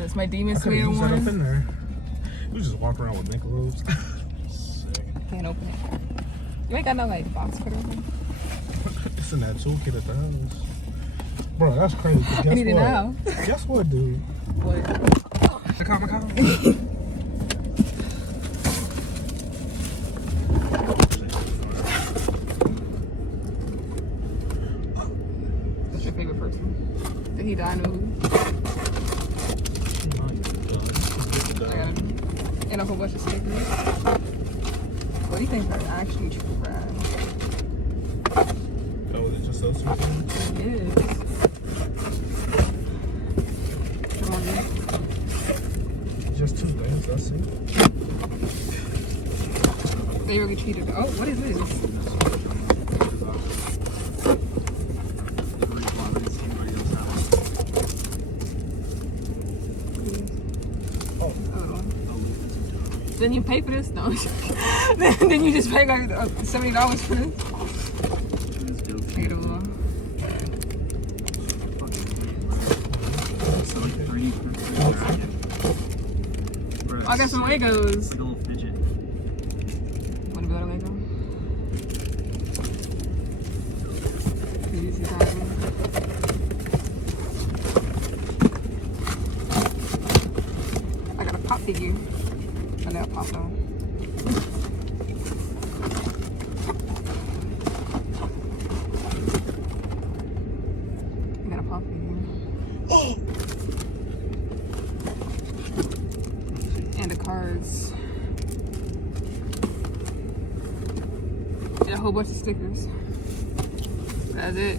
this? My Demon I could've Slayer used that up one? in there. You just walk around with Michelobes. Can't open it. You ain't got no like box cutter. It's in that toolkit at the house. Bro, that's crazy. Guess I need it what? now. Guess what, dude? What? I caught my car. What's your favorite person? Did he die in the movie? I got it. And a whole bunch of stickers. What do you think are actually true friends? Oh, is it just those two things? It is. Come on, dude. Just two things, that's it. They really cheated. Oh, what is this? Oh. Didn't you pay for this? No. Then you just pay like $70 for this? I got some Legos. Like a little fidget. Want to build a Lego? Easy time. I got a pop figure. I know pop though. I got a pop figure. And the cards. And a whole bunch of stickers. That's it.